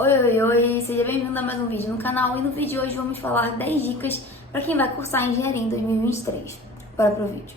Oi, seja bem-vindo a mais um vídeo no canal e no vídeo de hoje vamos falar 10 dicas para quem vai cursar Engenharia em 2023. Bora pro vídeo.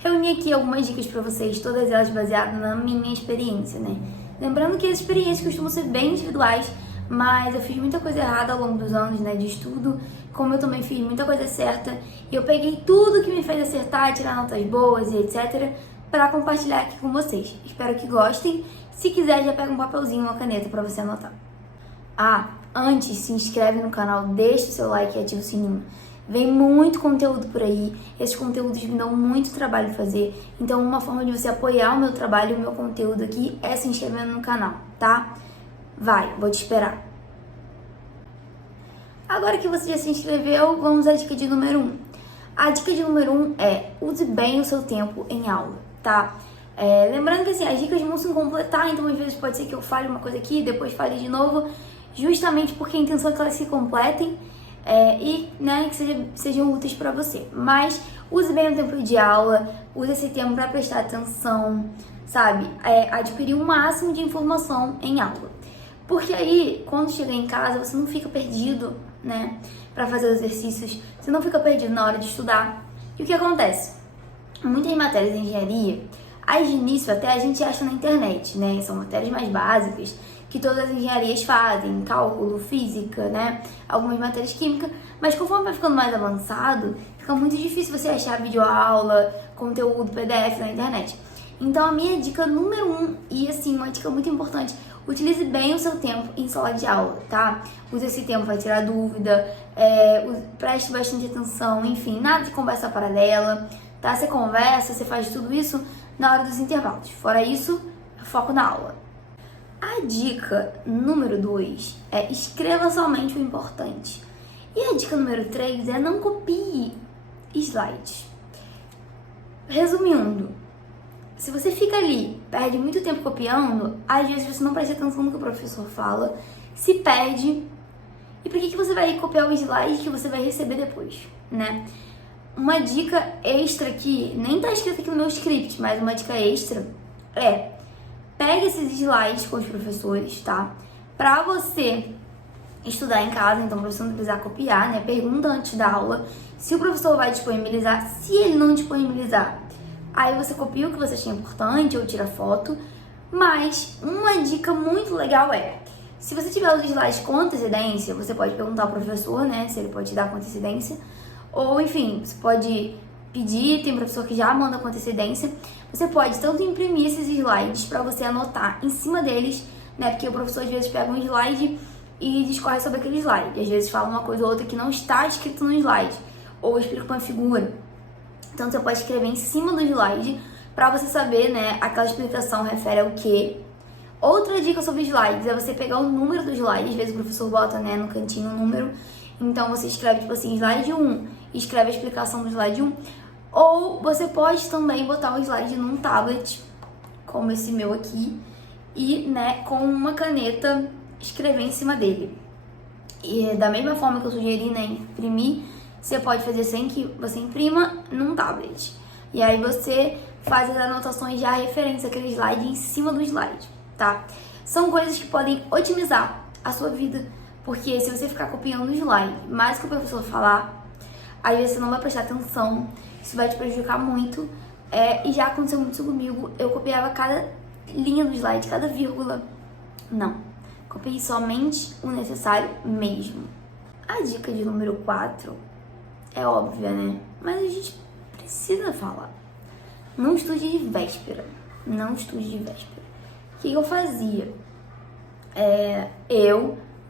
Reuni aqui algumas dicas para vocês, todas elas baseadas na minha experiência, né? Lembrando que as experiências costumam ser bem individuais, mas eu fiz muita coisa errada ao longo dos anos, né, de estudo, como eu também fiz muita coisa certa, e eu peguei tudo que me fez acertar, tirar notas boas e etc, para compartilhar aqui com vocês. Espero que gostem. Se quiser, já pega um papelzinho e uma caneta para você anotar. Antes, se inscreve no canal, deixa o seu like e ativa o sininho. Vem muito conteúdo por aí, esses conteúdos me dão muito trabalho fazer, então uma forma de você apoiar o meu trabalho e o meu conteúdo aqui é se inscrevendo no canal, tá? Vai, vou te esperar. Agora que você já se inscreveu, vamos à dica de número 1. A dica de número 1 é: use bem o seu tempo em aula, tá? Lembrando que assim, as dicas vão se completar, então às vezes pode ser que eu fale uma coisa aqui, depois fale de novo, justamente porque a intenção é que elas se completem e né, que sejam úteis para você. Mas use bem o tempo de aula, use esse tempo para prestar atenção, sabe? Adquirir o máximo de informação em aula. Porque aí, quando chegar em casa, você não fica perdido, né, para fazer os exercícios, você não fica perdido na hora de estudar. E o que acontece? Muitas matérias de engenharia, aí de início até a gente acha na internet, né, são matérias mais básicas, que todas as engenharias fazem, cálculo, física, né, algumas matérias química, mas conforme vai ficando mais avançado, fica muito difícil você achar videoaula, conteúdo, PDF na internet. Então a minha dica número 1, e assim, uma dica muito importante: utilize bem o seu tempo em sala de aula, tá? Use esse tempo para tirar dúvida, preste bastante atenção, enfim, nada de conversa paralela, tá? Você conversa, você faz tudo isso na hora dos intervalos. Fora isso, foco na aula. A dica número 2 é: escreva somente o importante. E a dica número 3 é: não copie slides. Resumindo, se você fica ali, perde muito tempo copiando, às vezes você não presta atenção no que o professor fala, se perde. E por que você vai copiar o slide que você vai receber depois, né? Uma dica extra aqui, nem tá escrito aqui no meu script, mas uma dica extra é: pegue esses slides com os professores, tá? Pra você estudar em casa, então pra você não precisar copiar, né? Pergunta antes da aula se o professor vai disponibilizar. Se ele não disponibilizar, aí você copia o que você achar importante ou tira foto. Mas uma dica muito legal é: se você tiver os slides com antecedência, você pode perguntar ao professor, né, se ele pode te dar com antecedência. Ou, enfim, você pode pedir, tem professor que já manda com antecedência. Você pode tanto imprimir esses slides para você anotar em cima deles, né, porque o professor às vezes pega um slide e discorre sobre aquele slide. E às vezes fala uma coisa ou outra que não está escrito no slide, ou explica uma figura. Então você pode escrever em cima do slide para você saber, né, aquela explicação refere ao quê. Outra dica sobre slides é você pegar o número do slide. Às vezes o professor bota, né, no cantinho o número. Então você escreve tipo assim, slide 1, e escreve a explicação do slide 1. Ou você pode também botar o slide num tablet, como esse meu aqui, e, né, com uma caneta escrever em cima dele. E da mesma forma que eu sugeri, né, imprimir, você pode fazer sem que você imprima num tablet. E aí você faz as anotações já referentes àquele slide em cima do slide, tá? São coisas que podem otimizar a sua vida, porque se você ficar copiando o slide, mais que o professor falar, aí você não vai prestar atenção, isso vai te prejudicar muito. E já aconteceu muito isso comigo, eu copiava cada linha do slide, cada vírgula. Não, copiei somente o necessário mesmo. A dica de número 4 é óbvia, né? Mas a gente precisa falar. Não estude de véspera. Não estude de véspera. O que eu fazia?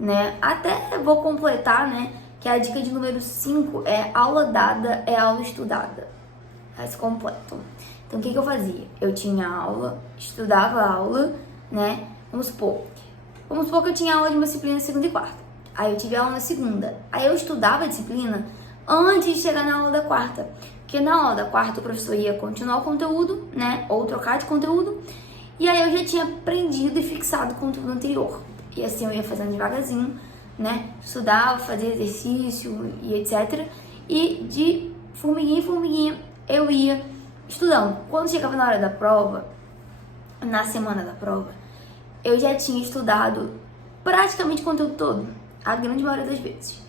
Né? Até vou completar, né? Que a dica de número 5 é: aula dada é aula estudada. Elas completam. Então, o que eu fazia? Eu tinha aula, estudava a aula, né? Vamos supor que eu tinha aula de uma disciplina segunda e quarta. Aí eu tive aula na segunda. Aí eu estudava a disciplina antes de chegar na aula da quarta. Porque na aula da quarta o professor ia continuar o conteúdo, né? Ou trocar de conteúdo. E aí eu já tinha aprendido e fixado o conteúdo anterior. E assim eu ia fazendo devagarzinho, né? Estudava, fazia exercício e etc. E de formiguinha em formiguinha eu ia estudando. Quando chegava na hora da prova, na semana da prova, eu já tinha estudado praticamente o conteúdo todo, a grande maioria das vezes.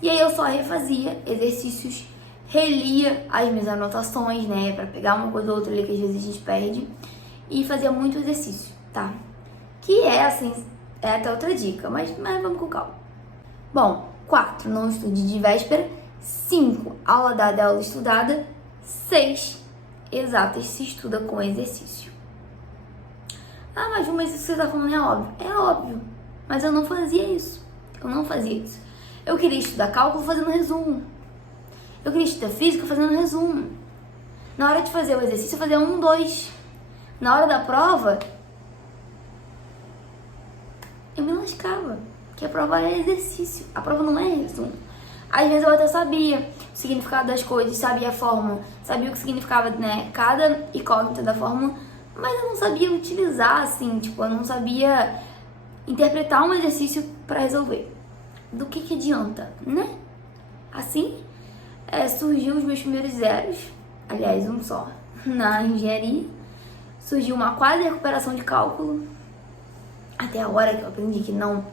E aí eu só refazia exercícios, relia as minhas anotações, né, pra pegar uma coisa ou outra ali que às vezes a gente perde, e fazia muito exercício, tá? Que é, assim, é até outra dica, mas vamos com calma. Bom, 4, não estude de véspera. 5, aula dada é aula estudada. 6, exatas se estuda com exercício. Ah, mas isso que você tá falando é óbvio. É óbvio, mas eu não fazia isso. Eu queria estudar cálculo fazendo resumo. Eu queria estudar física fazendo resumo. Na hora de fazer o exercício, eu fazia 1, 2. Na hora da prova, eu me lascava. Porque a prova é exercício. A prova não é resumo. Às vezes eu até sabia o significado das coisas, sabia a fórmula, sabia o que significava, né, cada incógnita da fórmula, mas eu não sabia utilizar, assim, tipo, eu não sabia interpretar um exercício para resolver. Do que adianta, né? Assim, surgiu os meus primeiros zeros, aliás, um só, na engenharia. Surgiu uma quase recuperação de cálculo, até a hora que eu aprendi que não,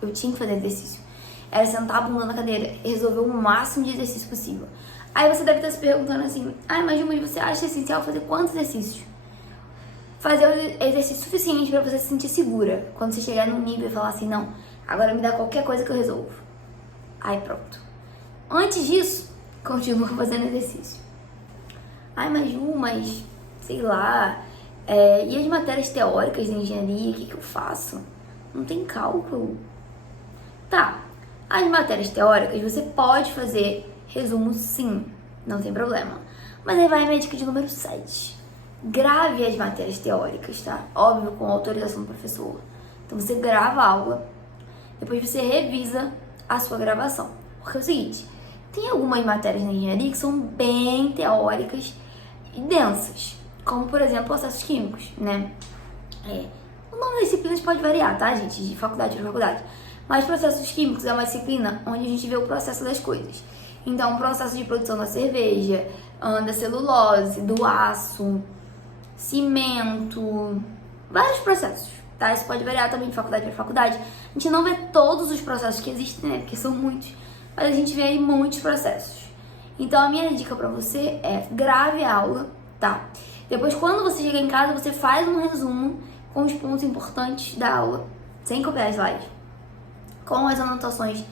eu tinha que fazer exercício. Era sentar a bunda na cadeira e resolver o máximo de exercício possível. Aí você deve estar se perguntando assim, mas Jumari, você acha essencial fazer quantos exercícios? Fazer o exercício suficiente para você se sentir segura. Quando você chegar num nível e falar assim, não, agora me dá qualquer coisa que eu resolvo. Aí pronto. Antes disso, continua fazendo exercício. Mas Ju, sei lá, e as matérias teóricas da engenharia, o que eu faço? Não tem cálculo. Tá, as matérias teóricas você pode fazer resumo sim, não tem problema. Mas aí vai a minha dica de número 7. Grave as matérias teóricas, tá? Óbvio, com autorização do professor. Então você grava a aula, depois você revisa a sua gravação. Porque é o seguinte, tem algumas matérias na engenharia que são bem teóricas e densas. Como, por exemplo, processos químicos, né? O nome das disciplinas pode variar, tá, gente? De faculdade para faculdade. Mas processos químicos é uma disciplina onde a gente vê o processo das coisas. Então, o processo de produção da cerveja, da celulose, do aço, cimento, vários processos, tá? Isso pode variar também de faculdade para faculdade. A gente não vê todos os processos que existem, né? Porque são muitos. Mas a gente vê aí muitos processos. Então, a minha dica para você é grave a aula, tá? Depois, quando você chegar em casa, você faz um resumo com os pontos importantes da aula, sem copiar as slides, com as anotações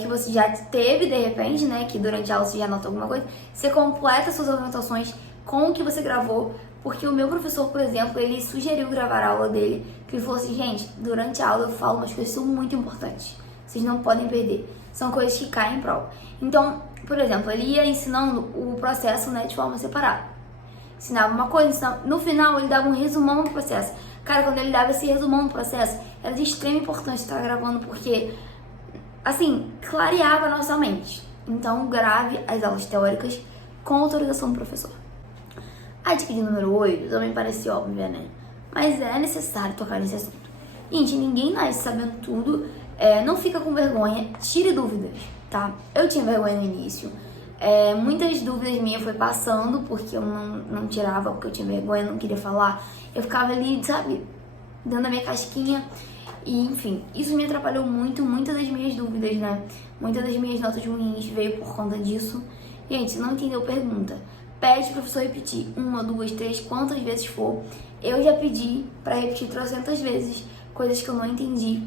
que você já teve, de repente, né, que durante a aula você já anotou alguma coisa, você completa suas anotações com o que você gravou, porque o meu professor, por exemplo, ele sugeriu gravar a aula dele, que ele falou assim, gente, durante a aula eu falo umas coisas que são muito importantes, vocês não podem perder, são coisas que caem em prova. Então, por exemplo, ele ia ensinando o processo, né, de forma separada. Ensinava uma coisa, no final ele dava um resumão do processo. Cara, quando ele dava esse resumão do processo, era de extrema importância estar gravando, porque, assim, clareava a nossa mente. Então, grave as aulas teóricas com autorização do professor. A dica de número 8 também parece óbvia, né? Mas é necessário tocar nesse assunto. Gente, ninguém nasce sabendo tudo. Não fica com vergonha, tire dúvidas, tá? Eu tinha vergonha no início. Muitas dúvidas minhas foi passando, porque eu não tirava, porque eu tinha vergonha, não queria falar. Eu ficava ali, sabe, dando a minha casquinha. E, enfim, isso me atrapalhou muito, muitas das minhas dúvidas, né? Muitas das minhas notas ruins veio por conta disso. Gente, não entendeu, pergunta. Pede pro professor repetir 1, 2, 3, quantas vezes for. Eu já pedi pra repetir 300 vezes coisas que eu não entendi.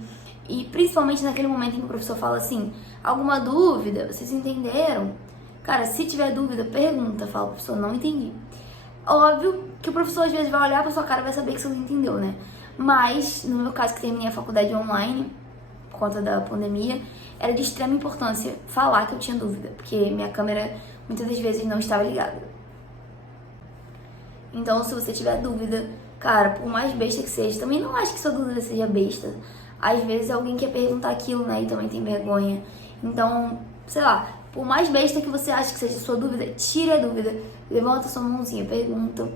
E principalmente naquele momento em que o professor fala assim, alguma dúvida? Vocês entenderam? Cara, se tiver dúvida, pergunta. Fala, professor, não entendi. Óbvio que o professor às vezes vai olhar pra sua cara e vai saber que você não entendeu, né? Mas, no meu caso, que terminei a faculdade online, por conta da pandemia, era de extrema importância falar que eu tinha dúvida, porque minha câmera muitas das vezes não estava ligada. Então, se você tiver dúvida, cara, por mais besta que seja, também não acho que sua dúvida seja besta. Às vezes alguém quer perguntar aquilo, né, e também tem vergonha. Então, sei lá, por mais besta que você ache que seja a sua dúvida, tire a dúvida, levanta sua mãozinha, pergunta.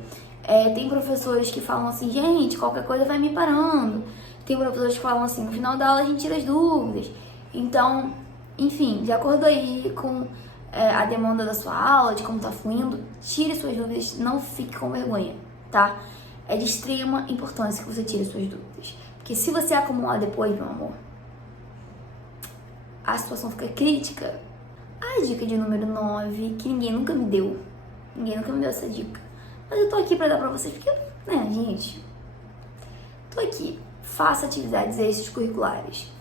Tem professores que falam assim, gente, qualquer coisa vai me parando. Tem professores que falam assim, no final da aula a gente tira as dúvidas. Então, enfim, de acordo aí com a demanda da sua aula, de como tá fluindo, tire suas dúvidas, não fique com vergonha, tá? É de extrema importância que você tire suas dúvidas. Porque se você acumular depois, meu amor, a situação fica crítica. A dica de número 9, que ninguém nunca me deu. Ninguém nunca me deu essa dica. Mas eu tô aqui pra dar pra vocês, porque, né, gente? Tô aqui. Faça atividades extracurriculares.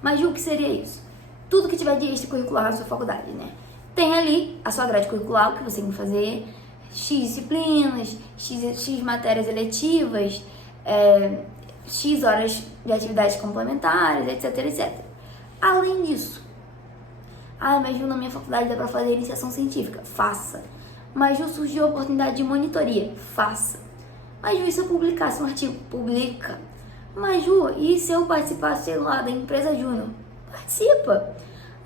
Mas o que seria isso? Tudo que tiver de extracurricular na sua faculdade, né? Tem ali a sua grade curricular, o que você tem que fazer, X disciplinas, X matérias eletivas, X horas de atividades complementares, etc, etc. Além disso, mas Ju, na minha faculdade dá pra fazer iniciação científica. Faça. Mas Ju, surgiu a oportunidade de monitoria. Faça. Mas Ju, e se eu publicasse um artigo? Publica. Mas Ju, e se eu participasse, sei lá, da empresa Júnior? Participa.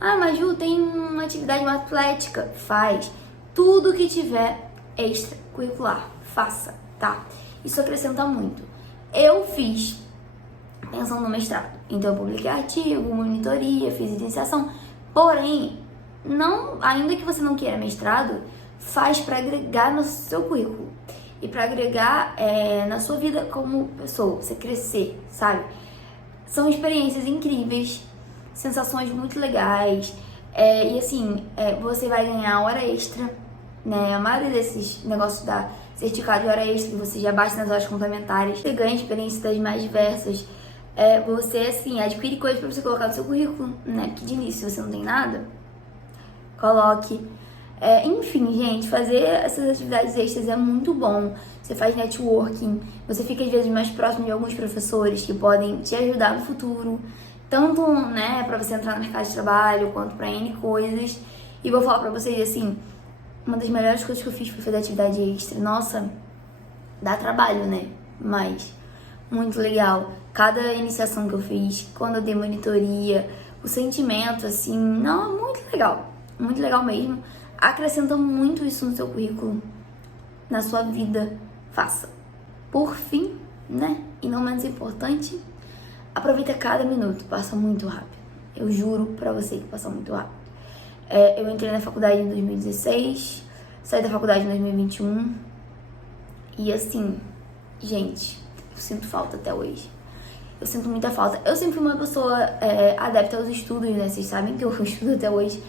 Mas Ju, tem uma atividade atlética? Faz. Tudo que tiver extracurricular, faça, tá? Isso acrescenta muito. Eu fiz pensando no mestrado. Então eu publiquei artigo, monitoria, fiz iniciação. Porém, ainda que você não queira mestrado, faz para agregar no seu currículo. E para agregar na sua vida como pessoa, você crescer, sabe? São experiências incríveis, sensações muito legais. E assim, você vai ganhar hora extra, né? A maioria desses negócios da certificado de hora extra, que você já bate nas horas complementares, você ganha experiências das mais diversas. Você, assim, adquire coisas para você colocar no seu currículo, né? Porque de início, se você não tem nada, coloque. Enfim, gente, fazer essas atividades extras é muito bom. Você faz networking, você fica às vezes mais próximo de alguns professores que podem te ajudar no futuro, tanto, né, para você entrar no mercado de trabalho, quanto para N coisas. E vou falar pra vocês, assim, uma das melhores coisas que eu fiz foi fazer atividade extra. Nossa, dá trabalho, né? Mas muito legal. Cada iniciação que eu fiz, quando eu dei monitoria, o sentimento, assim, não, muito legal mesmo. Acrescenta muito isso no seu currículo, na sua vida. Faça. Por fim, né? E não menos importante, aproveita cada minuto, passa muito rápido. Eu juro pra você que passa muito rápido. Eu entrei na faculdade em 2016, saí da faculdade em 2021 e assim, gente, eu sinto falta até hoje. Eu sinto muita falta. Eu sempre fui uma pessoa adepta aos estudos, né? Vocês sabem que eu estudo até hoje.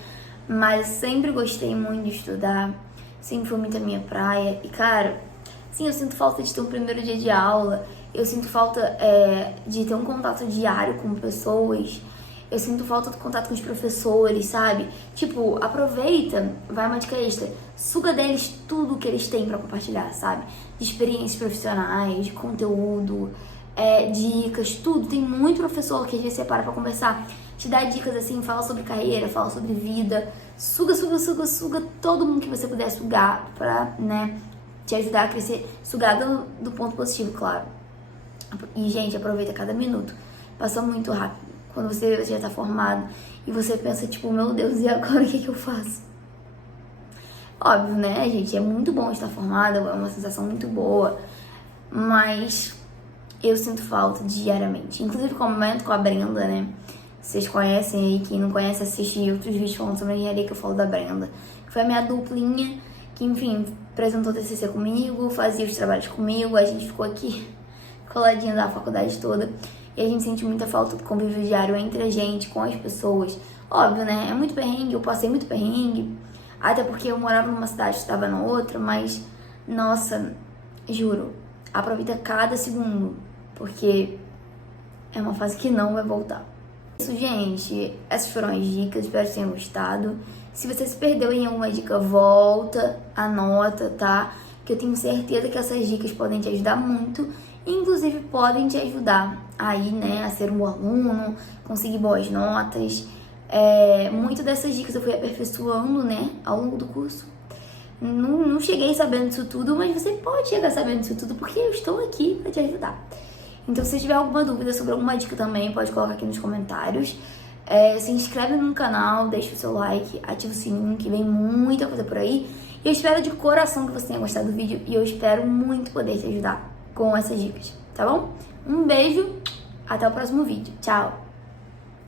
Mas sempre gostei muito de estudar. Sempre foi muito a minha praia. E, cara, sim, eu sinto falta de ter um primeiro dia de aula. Eu sinto falta de ter um contato diário com pessoas. Eu sinto falta do contato com os professores, sabe? Tipo, aproveita, vai uma dica extra. Suga deles tudo que eles têm pra compartilhar, sabe? De experiências profissionais, de conteúdo, dicas, tudo. Tem muito professor que às vezes você para pra conversar, te dá dicas assim, fala sobre carreira, fala sobre vida. Suga todo mundo que você puder sugar pra, né, te ajudar a crescer. Sugar do ponto positivo, claro. E, gente, aproveita cada minuto. Passa muito rápido. Quando você já tá formado e você pensa, tipo, meu Deus, e agora o que eu faço? Óbvio, né, gente? É muito bom estar formada, é uma sensação muito boa. Mas eu sinto falta diariamente. Inclusive, comento com a Brenda, né? Vocês conhecem aí, quem não conhece, assiste outros vídeos falando sobre a engenharia que eu falo da Brenda. Que foi a minha duplinha, que, enfim, apresentou TCC comigo, fazia os trabalhos comigo. A gente ficou aqui coladinha da faculdade toda. E a gente sente muita falta do convívio diário entre a gente, com as pessoas. Óbvio, né? É muito perrengue, eu passei muito perrengue. Até porque eu morava numa cidade, estava na outra. Mas, nossa, juro, aproveita cada segundo. Porque é uma fase que não vai voltar. Isso, gente, essas foram as dicas, espero que tenham gostado. Se você se perdeu em alguma dica, volta, anota, tá? Que eu tenho certeza que essas dicas podem te ajudar muito. Inclusive, podem te ajudar aí, né, a ser um bom aluno, conseguir boas notas. Muito dessas dicas eu fui aperfeiçoando, né, ao longo do curso. Não cheguei sabendo disso tudo, mas você pode chegar sabendo disso tudo, porque eu estou aqui para te ajudar. Então, se você tiver alguma dúvida sobre alguma dica também, pode colocar aqui nos comentários. Se inscreve no canal, deixa o seu like, ativa o sininho, que vem muita coisa por aí. E eu espero de coração que você tenha gostado do vídeo e eu espero muito poder te ajudar com essas dicas, tá bom? Um beijo, até o próximo vídeo. Tchau!